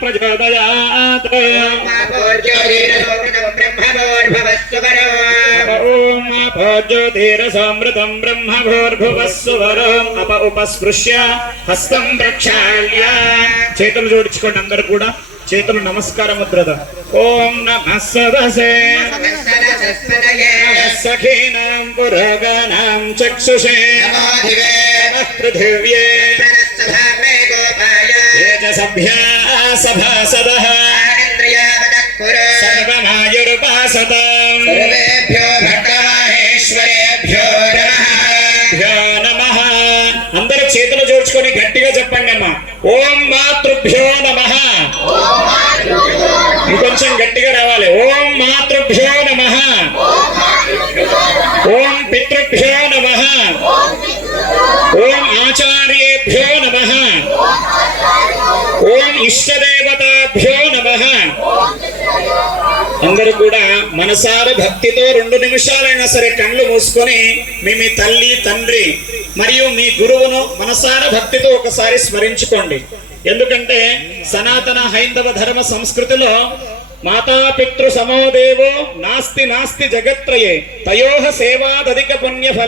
प्रचोदयात् ओम ज्योतिरसमृतं ब्रह्मभूर्भुवस्सुवरं अप उपस्पृश्य हस्तं प्रक्षाल्य చేతులు జోడించుకోండి అందరూ కూడా చేతులు నమస్కార ముద్రద ఓం నమః సదసే సఖీనాం పురగానాం చక్షుషే నమః పృథివ్యే తేజసభ్యా సభాసదః సర్వమాయుర్పాసతం సర్వేభ్యో భక్తమహేశ్వరేభ్యో నమః అందరూ చేతులు జోడించుకొని గట్టిగా చెప్పండి అమ్మా ఓం మాతృభ్యో నమః ఇంకొంచెం గట్టిగా రావాలి ఓం మాతృభ్యో నమః ఓం పితృభ్యో నమః ఓం ఆచార్యేభ్యో నమః ఓం ఇష్టదేవతాభ్యో నమః అందరూ కూడా మనసార భక్తితో 2 నిమిషాలైనా సరే కళ్ళు మూసుకొని మీ తల్లి తండ్రి మరియు మీ గురువును మనసార భక్తితో ఒకసారి స్మరించుకోండి. ఎందుకంటే సనాతన హైందవ ధర్మ సంస్కృతిలో మాతాపితృ సమోదేవో నాస్తి నాస్తి జగత్రయే తయోః సేవాదధిక పుణ్యఫల